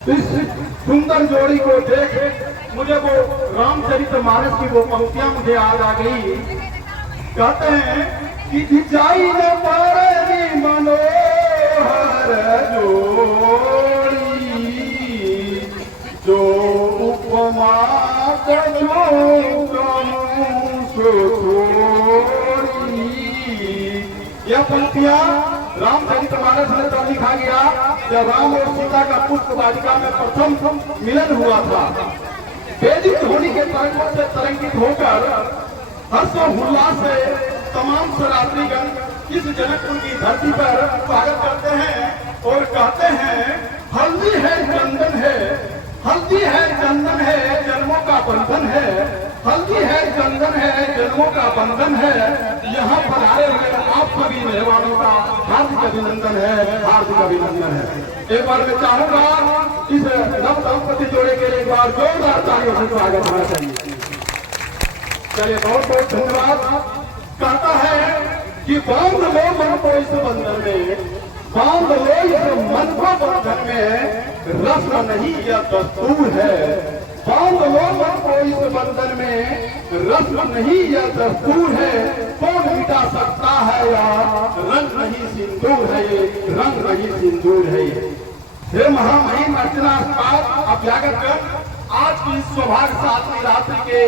इस सुंदर जोड़ी को देख मुझे वो रामचरितमानस की वो पंक्तियां मुझे याद आ गई। कहते हैं कि खिंचाई न पारेगी मनोहर जोड़ी, जो उपमा यह पंक्तियां रामचरितमानस में तब लिखा गया जब राम और सीता का पुष्प वाटिका में प्रथम मिलन हुआ था। वेदिक ध्वनि के तरंगों से तरंगित होकर हर्षोल्लास से तमाम शरात्रीगण इस जनकपुर की धरती पर स्वागत करते हैं और कहते हैं हल्दी है चंदन है, हल्दी है चंदन है, जन्मों का बंधन है, हल्दी है चंदन है, जन्मों का बंधन है। यहाँ पर आए हुए आप सभी मेहमानों का हार्दिक अभिनंदन है, हार्दिक अभिनंदन है। एक बार मैं चाहूंगा इस नव दंपति जोड़े के एक बार जोरदार तालियों से स्वागत होना चाहिए। चलिए बहुत बहुत धन्यवाद। कहता है कि बांध लो मन को इस बंधन में, बांध लो इस मन को बंधन में, रस्म नहीं यह दस्तूर है। बांध लो मन को इस बंधन में, रस्म नहीं यह दस्तूर है। कौन मिटा सकता है यार, रंग नहीं सिंदूर है ये, रंग नहीं सिंदूर है ये। हे महामहिम अर्चना अभ्यागत कर आज की सौभाग्यशाली रात्रि के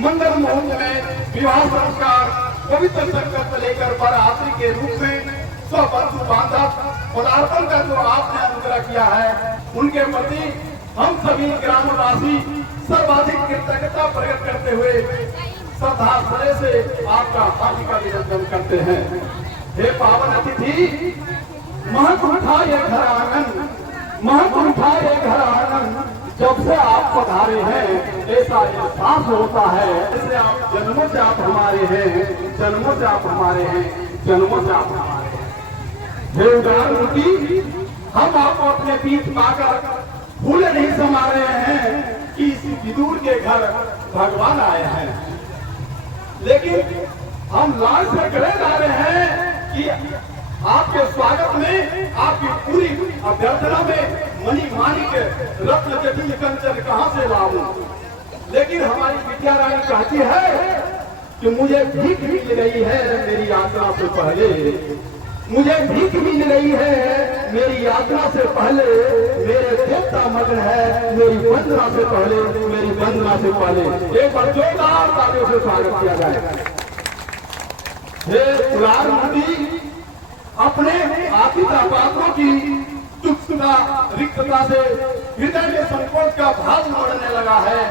मंगल मुहूर्त में विवाह संस्कार पवित्र संकल्प लेकर बरात्री के रूप में स्वबंधु बांधव पदार्पण का जो आपने अनुग्रह किया है उनके प्रति हम सभी ग्रामवासी सर्वाधिक कृतज्ञता प्रकट करते हुए श्रद्धा हृदय से आपका हार्दिक अभिनंदन करते हैं। हे पावन अतिथि, महक उठा ये घर आंगन, महक उठा ये घर आंगन, जब से आप पधारे हैं ऐसा एहसास होता है जैसे आप जन्मों से आप हमारे हैं, जन्मों से आप हमारे हैं, जन्मों से आप हमारे हैं। हे उदार मूर्ति, हम आपको अपने पीठ पाकर भूले नहीं समा रहे हैं कि इस विदुर के घर भगवान आए हैं, लेकिन हम लाल से गले जा रहे हैं कि आपके स्वागत में, आपकी पूरी अभ्यर्थना में मणि माणिक रत्न जटिल कंचन कहां से लाऊं। लेकिन हमारी विद्या रानी कहती है कि मुझे भीख मिल गई है मेरी यात्रा से पहले, मुझे भीख मिल गई है मेरी यात्रा से पहले, मेरे देवता मग्न है मेरी वंदना से पहले, मेरी वंदना से पहले। एक बार जोरदार तालियों से स्वागत किया जाए। हे मूर्ति, अपने आपिता पात्रों की तुच्छता रिक्तता से हृदय में संकोच का भाव बढ़ने लगा है,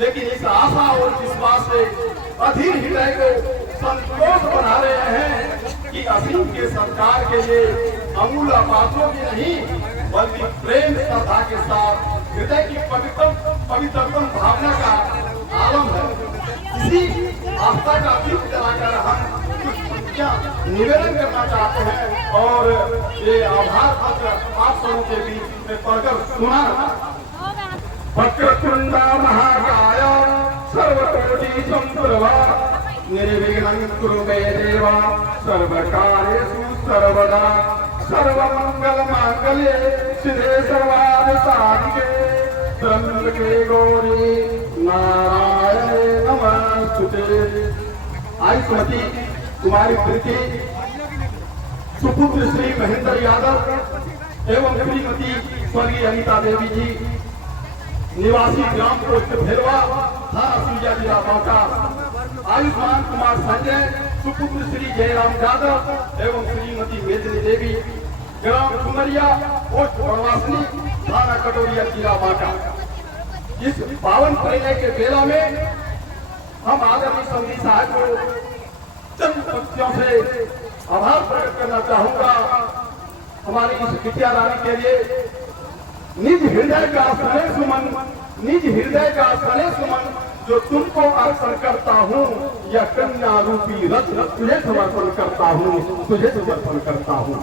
लेकिन इस आशा और विश्वास से अधीर हृदय को संतोष बना रहे हैं कि असीम के सत्कार के लिए अमूल्य पात्रों की नहीं बल्कि प्रेम श्रद्धा के साथ हृदय की पवित्रतम भावना का आलम है। इसी आस्था का दीप जलाकर हम निवेदन करना चाहते हैं और ये आभार पत्र आप सबों के बीच में पढ़कर सुना। वक्रतुंड महाकाय सर्वकोटि संप्रभा निर्विघ्नं कुरु मे देव सर्वकार्येषु सर्वदा सर्वमंगल मांगल्ये शिवे सर्वार्थ साधिके त्र्यंबके गौरी नारायणे नमस्तुते। आई सुमति कुमारी प्रीति सुपुत्र श्री महेंद्र यादव एवं श्रीमती स्वर्गीय अनिता देवी जी निवासी ग्राम पोस्ट भेलवा थाना सुइया जिला बांका, आयुष्मान कुमार संजय सुपुत्र श्री जयराम यादव एवं श्रीमती मेदिनी देवी ग्राम कुमरिया पोस्ट बनवासनी थाना कटोरिया जिला बांका। इस पावन परिणय के बेला में हम आदरणीय संधि साहब को चंद पंक्तियों से आभार प्रकट करना चाहूंगा। हमारी इस विद्या रानी के लिए निज हृदय का स्नेह सुमन, निज हृदय का स्नेह सुमन जो तुमको अर्पण करता हूँ, यह कन्या रूपी रत्न तुझे समर्पण करता हूँ, तुझे समर्पण करता हूँ।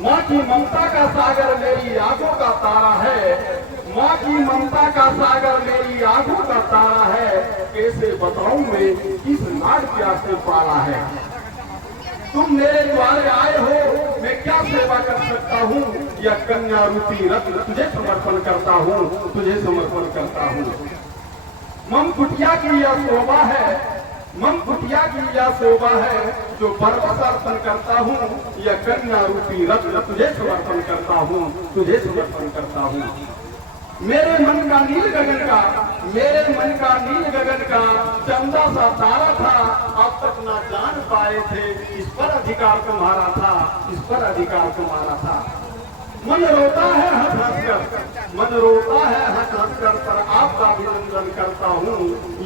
माँ की ममता का सागर मेरी आंखों का तारा है, माँ की ममता का सागर मेरी आंखों का तारा है, कैसे बताऊं मैं किस नाट प्यार से पाला है। तुम मेरे द्वारे आए हो, मैं क्या सेवा कर सकता हूँ। यह कन्या रूपी रत्न तुझे समर्पण करता हूँ, तुझे समर्पण करता हूँ। मम कुटिया की यह शोभा है, मम कुटिया की यह शोभा है, जो परवश अर्पण करता हूँ। यह कन्या रूपी रत्न तुझे समर्पण करता हूँ, तुझे समर्पण करता हूँ। मेरे मन का नील गगन का, मेरे मन का नील गगन का चंदा सा तारा था, अब तक ना जान पाए थे, इस पर अधिकार तुम्हारा था, इस पर अधिकार तुम्हारा था। मन रोता है हंस हंस कर, मन रोता है हंस हंस कर, पर आपका अभिनंदन करता हूँ।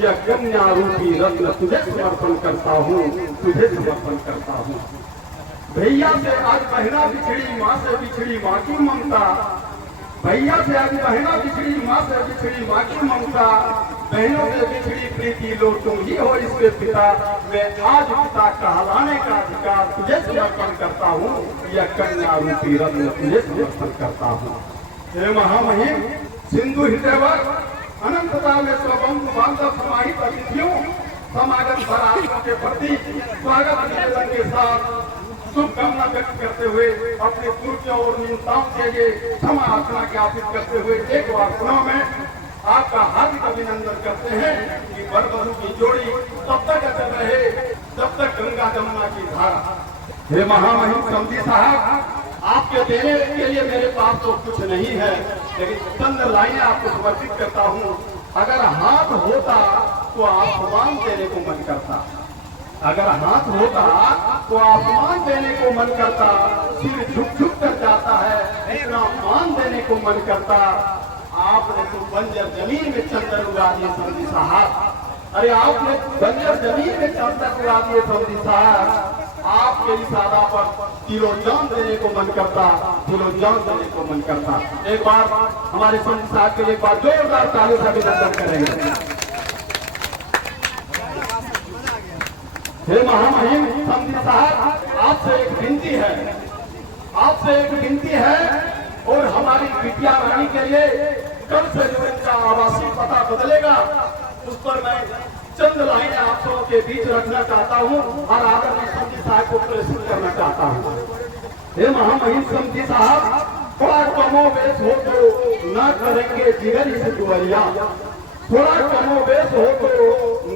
यह कन्या रूपी रत्न तुझे समर्पण करता हूँ, तुझे समर्पण करता हूँ। भैया से आज बहना बिछड़ी, माँ से बिछड़ी माँ की ममता, भैया से आज बहना बिछड़ी, माँ से बिछड़ी माँ की ममता, बहनों से बिछड़ी प्रीति लो तुम ही हो इसके पिता। मैं आज पिता कहलाने का अधिकार तुझे समर्पण करता हूँ। यह कन्या रूपी रत्न तुझे समर्पण करता हूँ। हे महामहिम सिंधु हृदयवर, अनंतता में स्वबंधु बांधव समाहित अतिथियों, समागम बरातियों के प्रति स्वागत निवेदन के साथ शुभकामना व्यक्त करते हुए, अपने त्रुटियों और न्यूनताओं के लिए क्षमा याचना ज्ञापित करते हुए एक बार पुनः में आपका हार्दिक अभिनंदन करते हैं कि वर वधू की जोड़ी तब तक अचल रहे जब तक गंगा जमुना की धारा। हे महामहिम समधी साहब, आपके देने के लिए मेरे पास तो कुछ नहीं है, लेकिन चंद लाइनें आपको समर्पित करता हूँ। अगर हाथ होता तो आसमान देने को मन करता, अगर हाथ होता तो आसमान देने को मन करता, सिर झुक झुक कर जाता है, इतना मान देने को मन करता। आपने तो बंजर जमीन में चंदन उड़ा दिए समधी साहब, अरे आपने बंजर जमीन में चंदन उड़ा दिए समधी साहब। आपके इशारा पर किलो जान देने को मन करता, किलो जान देने को मन करता। एक बार हमारे समधी साहब के लिए एक बार जोरदार तालियों से अभिनंदन करेंगे। हे महामहिम समधी साहब, आपसे एक विनती है, आपसे एक विनती है, और हमारी बिटिया रानी के लिए कल से जो इनका आवासीय पता बदलेगा, उस पर मैं चंद लाइनें आप सबों के बीच रखना चाहता हूँ और आदरणीय समधी साहब को प्रेषित करना चाहता हूँ। हे महामहिम समधी साहब, थोड़ा कमोबेश हो तो न करेंगे जिगर इस दुवरिया, थोड़ा कमोबेश हो तो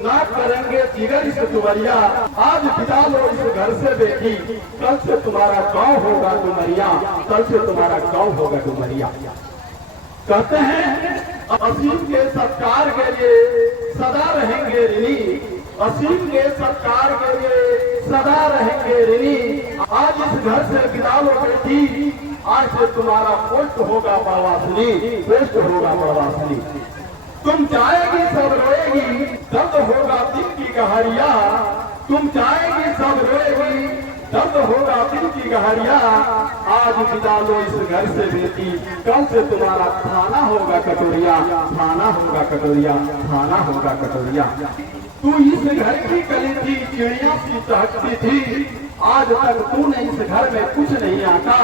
ना करेंगे जिगर इस दुवरिया। आज विदा लो इस घर से बेटी, कल से तुम्हारा गांव होगा डुमरिया, कल से तुम्हारा गांव होगा डुमरिया। कहते हैं असीम के सत्कार के लिए सदा रहेंगे ऋणी, असीम के सत्कार के लिए सदा रहेंगे ऋणी। आज इस घर से विदा लो बेटी, आज से तुम्हारा पोस्ट होगा प्रवासिनी, पोस्ट होगा प्रवासिनी। तुम जाएगी सब रोएगी, दर्द होगा दिल की गहरिया, तुम जाएगी सब रोएगी, दर्द होगा दिल की गहरिया। आज विदा लो इस घर से बेटी, कल से तुम्हारा थाना होगा कटोरिया, थाना होगा कटोरिया, थाना होगा कटोरिया। तू इस घर की कली थी, चिड़िया सी चहकती थी, आज तक तूने इस घर में कुछ नहीं आता।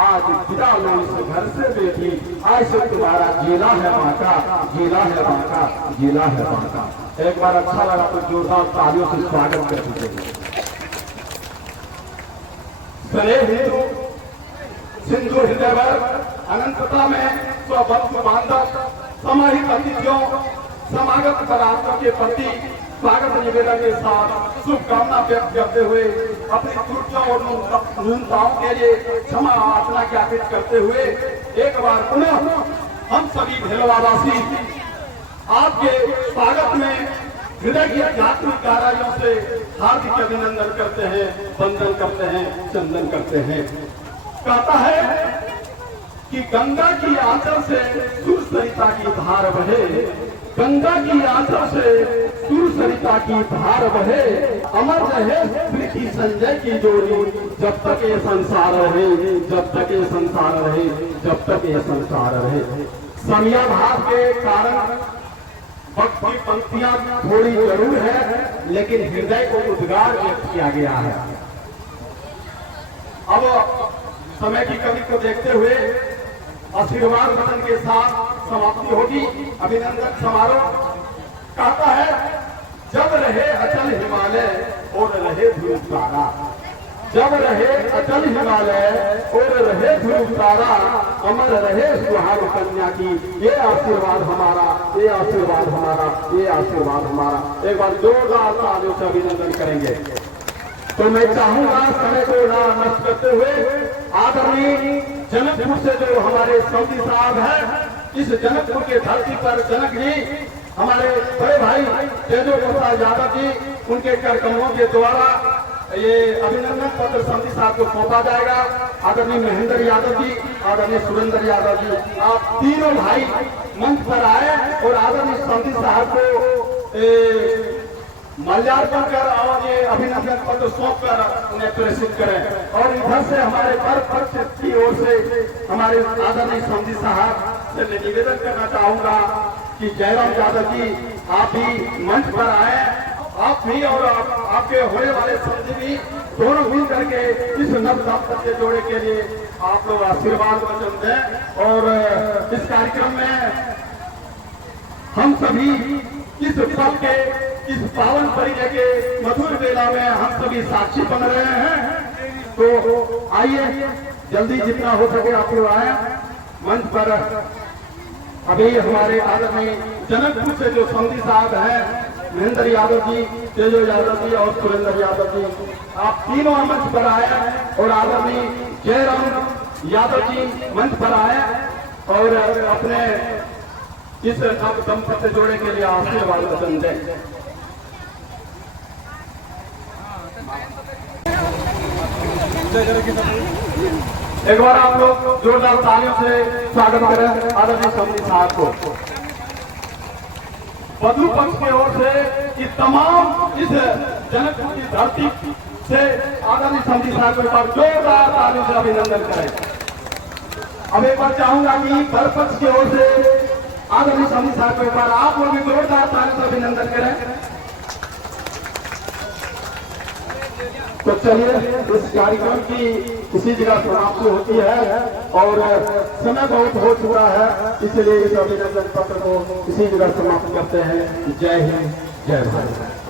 आज विदा लो इस घर से बेटी, आज से तुम्हारा जिला है बांका, जिला है बांका, जिला है बांका। एक बार अच्छा लगा तो जोरदार तालियों से स्वागत कर दीजिए। हिंदू सिंधु हृदयवर, अनंतता में स्वभक्त बांधव समाहित अतिथियों, समागत बरातियों के प्रति स्वागत निवेदन के साथ शुभकामना व्यक्त करते हुए, अपनी त्रुटियों और न्यूनताओं के लिए क्षमा याचना ज्ञापित करते हुए, एक बार पुनः हम सभी भेलवावासी आपके स्वागत में हृदय की आध्यात्मिक कार्यों से हार्दिक अभिनंदन करते हैं, वंदन करते हैं, चंदन करते हैं। कहता है कि गंगा की आंचल से सुर सरिता की धार बहे, गंगा की आंचल से सुर सरिता की धार बहे, अमर रहे प्रीति संजय की जोड़ी, जब तक ये संसार रहे, जब तक ये संसार रहे, जब तक ये संसार रहे। समया भाव के कारण भक्त की पंक्तियां थोड़ी जरूर है, लेकिन हृदय को उद्गार व्यक्त किया गया है। अब समय की कमी को देखते हुए आशीर्वाद वचन के साथ समाप्ति होगी। अभिनंदन समारोह कहता है, जब रहे अचल हिमालय और रहे ध्रुव तारा, जब रहे अचल हिमालय और रहे ध्रुव तारा, अमर रहे सुहाग कन्या की, ये आशीर्वाद हमारा, ये आशीर्वाद हमारा, ये आशीर्वाद हमारा। एक बार जोरदार तालियों से अभिनंदन करेंगे। तो मैं चाहूंगा समय को ना नष्ट करते हुए आदरणीय जनकपुर से जो हमारे सऊदी साहब हैं, इस जनकपुर के धरती पर जनक जी हमारे बड़े भाई तेजो प्रसाद यादव जी, उनके कार्यक्रमों के द्वारा ये अभिनंदन पत्र समिति साहब को सौंपा जाएगा। आदरणीय महेंद्र यादव जी, आदरणीय सुरेंद्र यादव जी, आप तीनों भाई मंच पर आए और आदरणीय समिति साहब को माल्यार्पण कर और ये अभिनंदन पत्र सौंप कर उन्हें प्रेषित करें। और इधर से हमारे पर पक्ष की ओर से हमारे आदरणीय समिति साहब से मैं निवेदन करना चाहूंगा कि जयराम यादव जी आप भी मंच पर आए, आप भी और आपके होने वाले समिति भी दोनों मिल करके इस नव दाम्पत्य जोड़े के लिए आप लोग आशीर्वाद वचन दें। और इस कार्यक्रम में हम सभी इस पल के, इस पावन परिचय के मधुर वेला में हम सभी साक्षी बन रहे हैं। तो आइए जल्दी जितना हो सके आप लोग आए मंच पर। अभी हमारे आदरणीय जनकपुर से जो समिति साहब हैं, महेंद्र यादव जी, तेजो यादव जी और सुरेंद्र यादव जी, आप तीनों मंच पर आए और आदरणीय जयराम यादव जी मंच पर आए और अपने इस नव दंपत्य जोड़े के लिए आशीर्वाद वचन दें। एक बार आप लोग जोरदार तालियों से स्वागत करें आदरणीय समिति साहब को। वधु पक्ष की ओर से इस तमाम इस जनकपुर की धरती से आदरणीय समिति साहब को एक बार जोरदार तालियों से अभिनंदन करें। अब एक बार चाहूंगा कि वर पक्ष की ओर से आदरणीय समिति साहब को एक बार आप लोग भी जोरदार तालियों से अभिनंदन करें। तो चलिए इस कार्यक्रम की इसी जगह समाप्ति होती है और समय बहुत हो चुका है, इसलिए इस अभिनंदन पत्र को इसी जगह समाप्त करते हैं। जय हिंद, जय भारत।